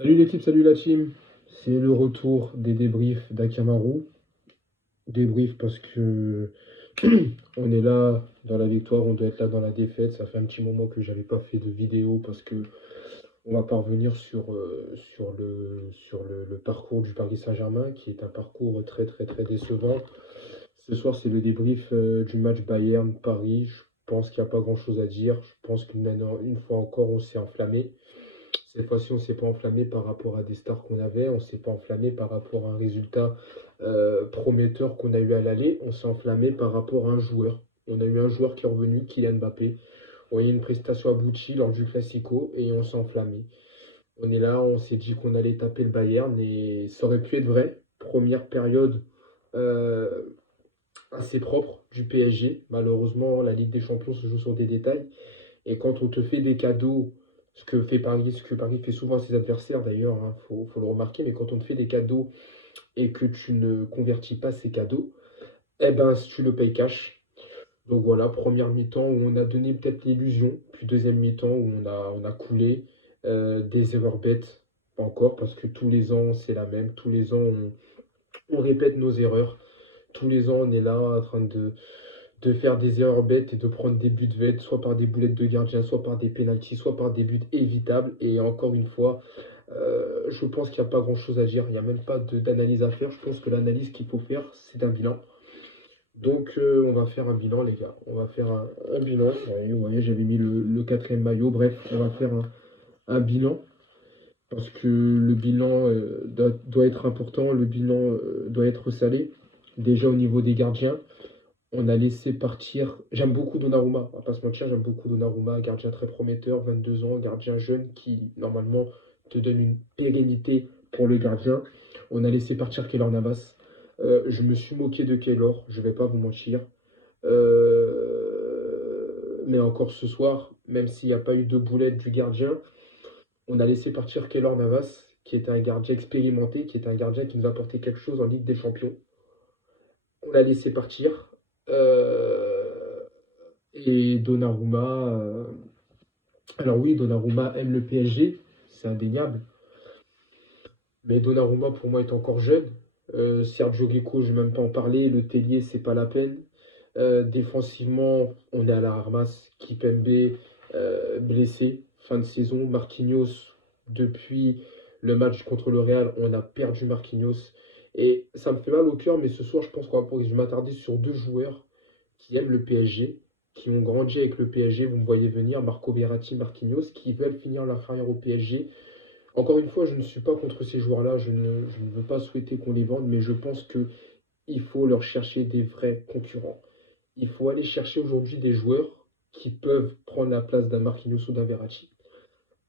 Salut l'équipe, salut la team. C'est le retour des débriefs d'Akamaru. Débrief parce que on est là dans la victoire, on doit être là dans la défaite. Ça fait un petit moment que j'avais pas fait de vidéo parce que on va parvenir sur le parcours du Paris Saint-Germain qui est un parcours très très très décevant. Ce soir, c'est le débrief du match Bayern-Paris. Je pense qu'il n'y a pas grand-chose à dire. Je pense une fois encore, on s'est enflammé. Cette fois-ci, on ne s'est pas enflammé par rapport à des stars qu'on avait, on ne s'est pas enflammé par rapport à un résultat prometteur qu'on a eu à l'aller, on s'est enflammé par rapport à un joueur. On a eu un joueur qui est revenu, Kylian Mbappé. On a eu une prestation aboutie lors du Classico et on s'est enflammé. On est là, on s'est dit qu'on allait taper le Bayern et ça aurait pu être vrai. Première période euh, assez propre du PSG. Malheureusement, la Ligue des Champions se joue sur des détails. Et quand on te fait des cadeaux, ce que Paris fait souvent à ses adversaires d'ailleurs, faut le remarquer, mais quand on te fait des cadeaux et que tu ne convertis pas ces cadeaux, eh ben tu le payes cash. Donc voilà, première mi-temps où on a donné peut-être l'illusion, puis deuxième mi-temps où on a coulé, des erreurs bêtes, pas encore, parce que tous les ans c'est la même, tous les ans on répète nos erreurs, tous les ans on est là en train de faire des erreurs bêtes et de prendre des buts bêtes, soit par des boulettes de gardien, soit par des pénaltys, soit par des buts évitables. Et encore une fois, je pense qu'il n'y a pas grand-chose à dire. Il n'y a même pas d'analyse à faire. Je pense que l'analyse qu'il faut faire, c'est un bilan. Donc, on va faire un bilan, les gars. On va faire un bilan. Ouais, ouais, j'avais mis le quatrième maillot. Bref, on va faire un bilan. Parce que le bilan doit être important. Le bilan doit être salé. Déjà au niveau des gardiens. On a laissé partir. J'aime beaucoup Donnarumma, on va pas se mentir, j'aime beaucoup Donnarumma, gardien très prometteur, 22 ans, gardien jeune qui normalement te donne une pérennité pour le gardien. On a laissé partir Keylor Navas. Je me suis moqué de Keylor, je vais pas vous mentir. Mais encore ce soir, même s'il n'y a pas eu de boulette du gardien, on a laissé partir Keylor Navas, qui était un gardien expérimenté, qui était un gardien qui nous apportait quelque chose en Ligue des Champions. On l'a laissé partir. Euh, Et Donnarumma, alors oui, Donnarumma aime le PSG, c'est indéniable. Mais Donnarumma, pour moi, est encore jeune. Sergio Rico, je ne vais même pas en parler. Le Tellier, c'est pas la peine. Défensivement, on est à la ramasse. Kipembe, blessé, fin de saison. Marquinhos, depuis le match contre le Real, on a perdu Marquinhos. Et ça me fait mal au cœur, mais ce soir, je pense je vais m'attarder sur deux joueurs qui aiment le PSG, qui ont grandi avec le PSG. Vous me voyez venir, Marco Verratti, Marquinhos, qui veulent finir leur carrière au PSG. Encore une fois, je ne suis pas contre ces joueurs-là, je ne veux pas souhaiter qu'on les vende, mais je pense qu'il faut leur chercher des vrais concurrents. Il faut aller chercher aujourd'hui des joueurs qui peuvent prendre la place d'un Marquinhos ou d'un Verratti.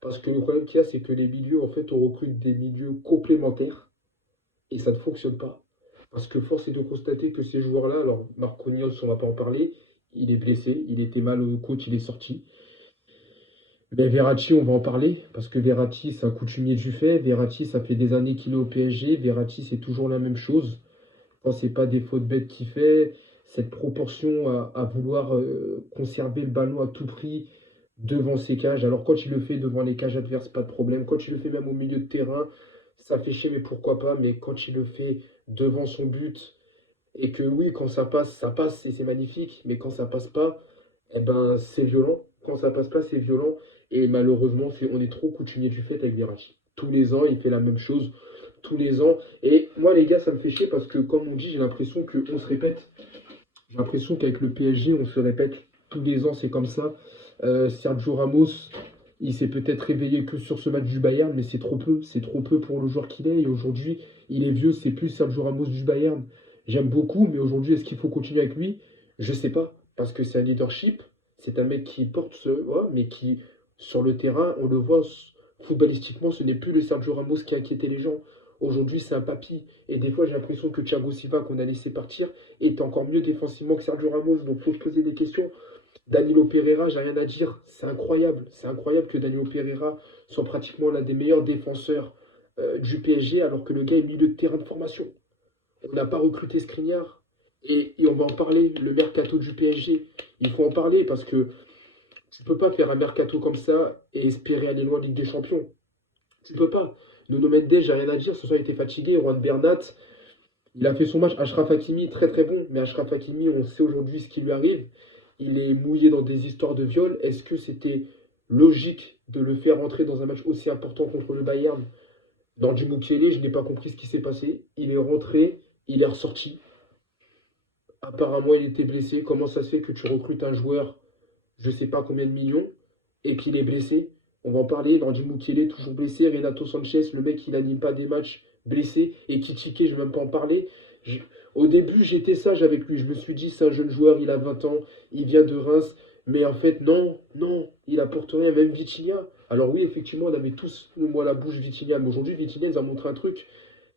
Parce que le problème qu'il y a, c'est que les milieux, en fait, on recrute des milieux complémentaires et ça ne fonctionne pas. Parce que force est de constater que ces joueurs-là, alors Marquinhos, on ne va pas en parler, il est blessé, il était mal au coach, il est sorti. Mais Verratti, on va en parler, parce que Verratti, c'est un coutumier du fait. Verratti, ça fait des années qu'il est au PSG. Verratti, c'est toujours la même chose. Quand c'est pas des fautes bêtes qu'il fait, cette proportion à vouloir conserver le ballon à tout prix devant ses cages. Alors quand il le fait devant les cages adverses, pas de problème. Quand il le fait même au milieu de terrain, ça fait chier, mais pourquoi pas. Mais quand il le fait devant son but, et que oui, quand ça passe et c'est magnifique, mais quand ça passe pas, eh ben c'est violent. Quand ça passe pas, c'est violent. Et malheureusement, on est trop coutumier du fait avec Verratti. Tous les ans, il fait la même chose. Tous les ans. Et moi, les gars, ça me fait chier parce que, comme on dit, j'ai l'impression qu'on se répète. J'ai l'impression qu'avec le PSG, on se répète. Tous les ans, c'est comme ça. Sergio Ramos, il s'est peut-être réveillé que sur ce match du Bayern, mais c'est trop peu. C'est trop peu pour le joueur qu'il est. Et aujourd'hui, il est vieux, c'est plus Sergio Ramos du Bayern. J'aime beaucoup, mais aujourd'hui, est-ce qu'il faut continuer avec lui? Je sais pas. Parce que c'est un leadership. C'est un mec qui porte ce. Ouais, mais qui, sur le terrain, on le voit footballistiquement, ce n'est plus le Sergio Ramos qui inquiétait les gens. Aujourd'hui, c'est un papy. Et des fois, j'ai l'impression que Thiago Silva, qu'on a laissé partir, est encore mieux défensivement que Sergio Ramos. Donc, il faut se poser des questions. Danilo Pereira, j'ai rien à dire. C'est incroyable. C'est incroyable que Danilo Pereira soit pratiquement l'un des meilleurs défenseurs du PSG, alors que le gars est milieu de terrain de formation. On n'a pas recruté Skriniar. Et on va en parler, le mercato du PSG. Il faut en parler parce que tu ne peux pas faire un mercato comme ça et espérer aller loin en Ligue des Champions. Tu peux pas. Nuno Mendes, j'ai rien à dire. Ce soir, il était fatigué. Juan Bernat, il a fait son match. Achraf Hakimi, très très bon. Mais Achraf Hakimi, on sait aujourd'hui ce qui lui arrive. Il est mouillé dans des histoires de viol. Est-ce que c'était logique de le faire rentrer dans un match aussi important contre le Bayern? Dans du Mukiele, je n'ai pas compris ce qui s'est passé. Il est rentré, il est ressorti. Apparemment, il était blessé. Comment ça se fait que tu recrutes un joueur, je ne sais pas combien de millions, et qu'il est blessé? On va en parler. Nordi Mukiele, toujours blessé. Renato Sanchez, le mec qui n'anime pas des matchs, blessé. Et Kitike, je ne vais même pas en parler. Je- Au début, j'étais sage avec lui. Je me suis dit, c'est un jeune joueur, il a 20 ans, il vient de Reims. Mais en fait, non, non, il apporte rien, même Vitinha. Alors oui, effectivement, on avait tous le mot à la bouche Vitinha. Mais aujourd'hui, Vitinha nous a montré un truc.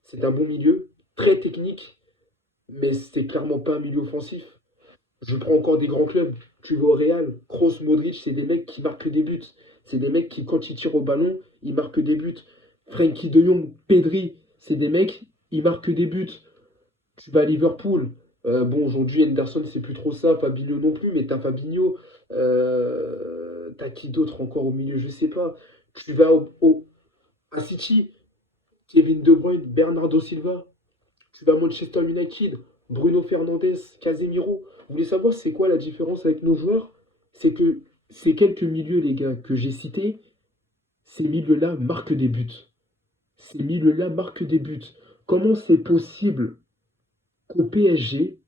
C'est un bon milieu, très technique, mais c'est clairement pas un milieu offensif. Je prends encore des grands clubs. Tu vas au Real, Kroos, Modric, c'est des mecs qui marquent des buts. C'est des mecs qui, quand ils tirent au ballon, ils marquent des buts. Frenkie de Jong, Pedri, c'est des mecs, ils marquent des buts. Tu vas à Liverpool. Bon, aujourd'hui, Henderson, c'est plus trop ça. Fabinho non plus, mais t'as Fabinho. T'as qui d'autre encore au milieu? Je sais pas. Tu vas à City, Kevin De Bruyne, Bernardo Silva. Tu vas à Manchester United, Bruno Fernandes, Casemiro. Vous voulez savoir c'est quoi la différence avec nos joueurs? C'est que ces quelques milieux, les gars, que j'ai cités, ces milieux-là marquent des buts. Ces milieux-là marquent des buts. Comment c'est possible qu'au PSG,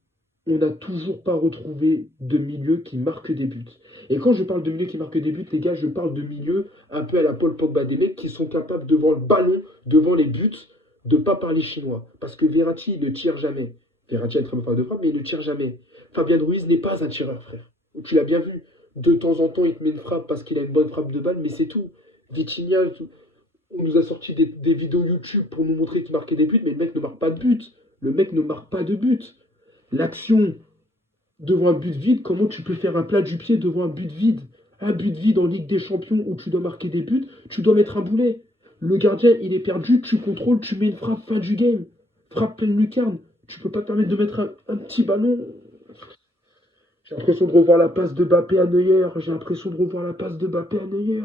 on n'a toujours pas retrouvé de milieu qui marque des buts? Et quand je parle de milieu qui marque des buts, les gars, je parle de milieu un peu à la Paul Pogba, des mecs qui sont capables devant le ballon, devant les buts, de ne pas parler chinois. Parce que Verratti ne tire jamais. Verratti a une très bonne frappe de frappe, mais il ne tire jamais. Fabien Ruiz n'est pas un tireur, frère. Tu l'as bien vu. De temps en temps, il te met une frappe parce qu'il a une bonne frappe de balle, mais c'est tout. Vitinha, on nous a sorti des vidéos YouTube pour nous montrer qu'il marquait des buts, mais le mec ne marque pas de but. Le mec ne marque pas de but. L'action devant un but vide, comment tu peux faire un plat du pied devant un but vide? Un but vide en Ligue des Champions où tu dois marquer des buts, tu dois mettre un boulet. Le gardien, il est perdu, tu contrôles, tu mets une frappe fin du game. Frappe pleine lucarne. Tu peux pas te permettre de mettre un petit ballon. J'ai l'impression de revoir la passe de Mbappé à Neuer. J'ai l'impression de revoir la passe de Mbappé à Neuer.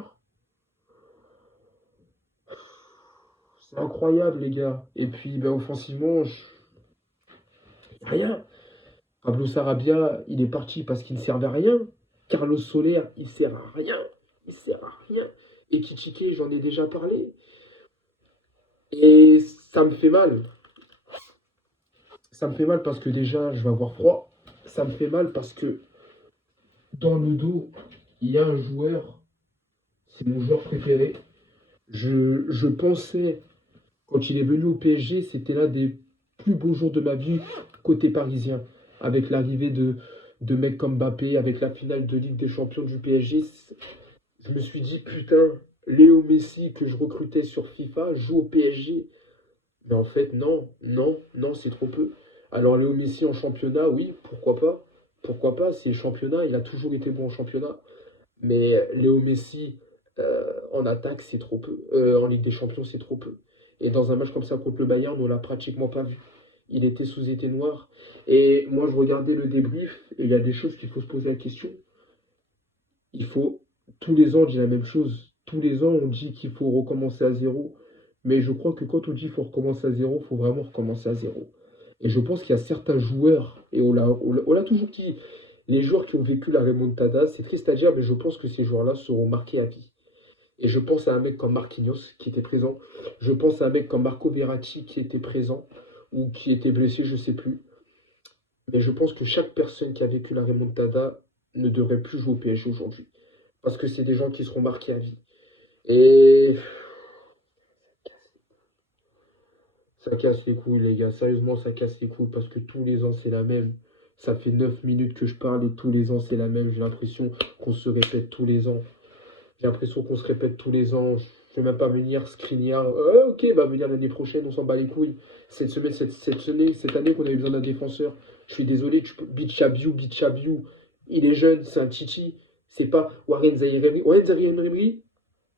C'est incroyable, les gars. Et puis, ben, offensivement, rien. Pablo Sarabia, il est parti parce qu'il ne servait à rien. Carlos Soler, il sert à rien. Il sert à rien. Et Kitike, j'en ai déjà parlé. Et ça me fait mal. Ça me fait mal parce que déjà, je vais avoir froid. Ça me fait mal parce que dans le dos, il y a un joueur, c'est mon joueur préféré. Je pensais, quand il est venu au PSG, c'était l'un des plus beaux jours de ma vie côté parisien. Avec l'arrivée de mecs comme Mbappé, avec la finale de Ligue des Champions du PSG, je me suis dit, putain, Léo Messi que je recrutais sur FIFA joue au PSG. Mais en fait, non, non, non, c'est trop peu. Alors Léo Messi en championnat, oui, pourquoi pas? Pourquoi pas? C'est le championnat, il a toujours été bon en championnat. Mais Léo Messi en attaque, c'est trop peu. En Ligue des Champions, c'est trop peu. Et dans un match comme ça contre le Bayern, on l'a pratiquement pas vu. Il était sous été noir. Et moi, je regardais le débrief, et il y a des choses qu'il faut se poser la question. Il faut, tous les ans, on dit la même chose. Tous les ans, on dit qu'il faut recommencer à zéro. Mais je crois que quand on dit qu'il faut recommencer à zéro, il faut vraiment recommencer à zéro. Et je pense qu'il y a certains joueurs, et on l'a toujours dit, les joueurs qui ont vécu la remontada, c'est triste à dire, mais je pense que ces joueurs-là seront marqués à vie. Et je pense à un mec comme Marquinhos qui était présent. Je pense à un mec comme Marco Verratti qui était présent ou qui était blessé, je ne sais plus. Mais je pense que chaque personne qui a vécu la remontada ne devrait plus jouer au PSG aujourd'hui. Parce que c'est des gens qui seront marqués à vie. Et ça casse les couilles, les gars. Sérieusement, ça casse les couilles parce que tous les ans, c'est la même. Ça fait 9 minutes que je parle et tous les ans, c'est la même. J'ai l'impression qu'on se répète tous les ans. J'ai l'impression qu'on se répète tous les ans. Je ne vais même pas venir Skriniar. Ok, va venir l'année prochaine, on s'en bat les couilles. Cette semaine, cette année qu'on avait besoin d'un défenseur. Je suis désolé, Bichabiou. Il est jeune, c'est un Titi. C'est pas Warren Zaïre-Emery. Warren Zaïre-Emery,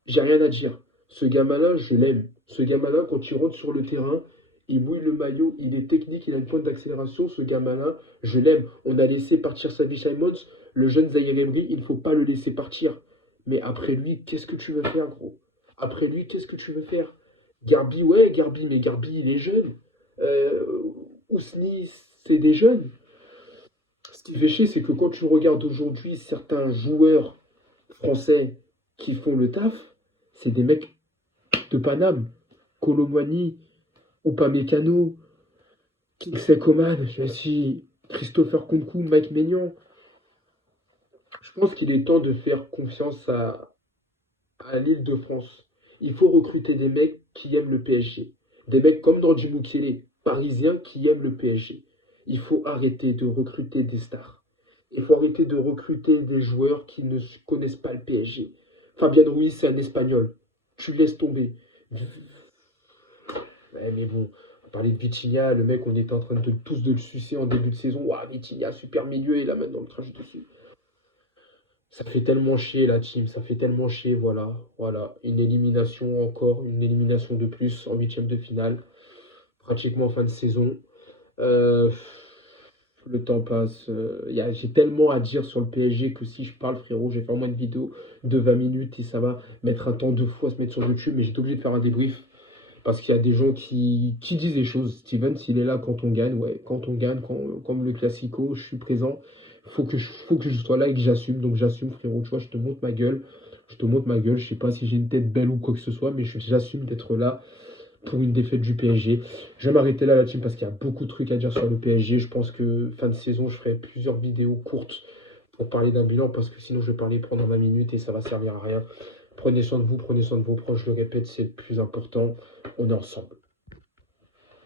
j'ai rien à dire. Ce gamin-là, je l'aime. Ce gamin-là, quand il rentre sur le terrain, il mouille le maillot, il est technique, il a une pointe d'accélération. Ce gamin-là, je l'aime. On a laissé partir Savi Simons, le jeune Zaïre Emery, il ne faut pas le laisser partir. Mais après lui, qu'est-ce que tu veux faire, gros? Après lui, qu'est-ce que tu veux faire? Garbi, ouais, Garbi, mais Garbi, il est jeune. Euh, Ousni, c'est des jeunes. Ce qui fait chier, c'est que quand tu regardes aujourd'hui certains joueurs français qui font le taf, c'est des mecs de Paname. Colomwani, Upamecano, Kingsley Coman, je suis Christopher Nkunku, Mike Maignan. Je pense qu'il est temps de faire confiance à l'Île-de-France. Il faut recruter des mecs qui aiment le PSG. Des mecs comme Nordi Mukiele, parisiens qui aiment le PSG. Il faut arrêter de recruter des stars. Il faut arrêter de recruter des joueurs qui ne connaissent pas le PSG. Fabien Ruiz, c'est un Espagnol. Tu laisses tomber. Ouais, mais bon, on parlait de Vitinha, le mec, on était en train de tous de le sucer en début de saison. Ouah, Vitinha, super milieu, et là maintenant, le crash dessus. Ça fait tellement chier la team, ça fait tellement chier, voilà, voilà. Une élimination encore, une élimination de plus en huitième de finale, pratiquement fin de saison. Euh, le temps passe. J'ai tellement à dire sur le PSG que si je parle, frérot, j'ai fait au moins une vidéo de 20 minutes et ça va mettre un temps de fou à se mettre sur YouTube, mais j'étais obligé de faire un débrief parce qu'il y a des gens qui disent des choses. Steven, s'il est là quand on gagne, ouais, quand on gagne, comme le Classico, je suis présent. Faut que je sois là et que j'assume. Donc j'assume, frérot. Tu vois, je te montre ma gueule. Je te montre ma gueule. Je sais pas si j'ai une tête belle ou quoi que ce soit, mais j'assume d'être là pour une défaite du PSG. Je vais m'arrêter là, la team, parce qu'il y a beaucoup de trucs à dire sur le PSG. Je pense que fin de saison, je ferai plusieurs vidéos courtes pour parler d'un bilan, parce que sinon, je vais parler pendant 20 minutes et ça va servir à rien. Prenez soin de vous, prenez soin de vos proches. Je le répète, c'est le plus important. On est ensemble.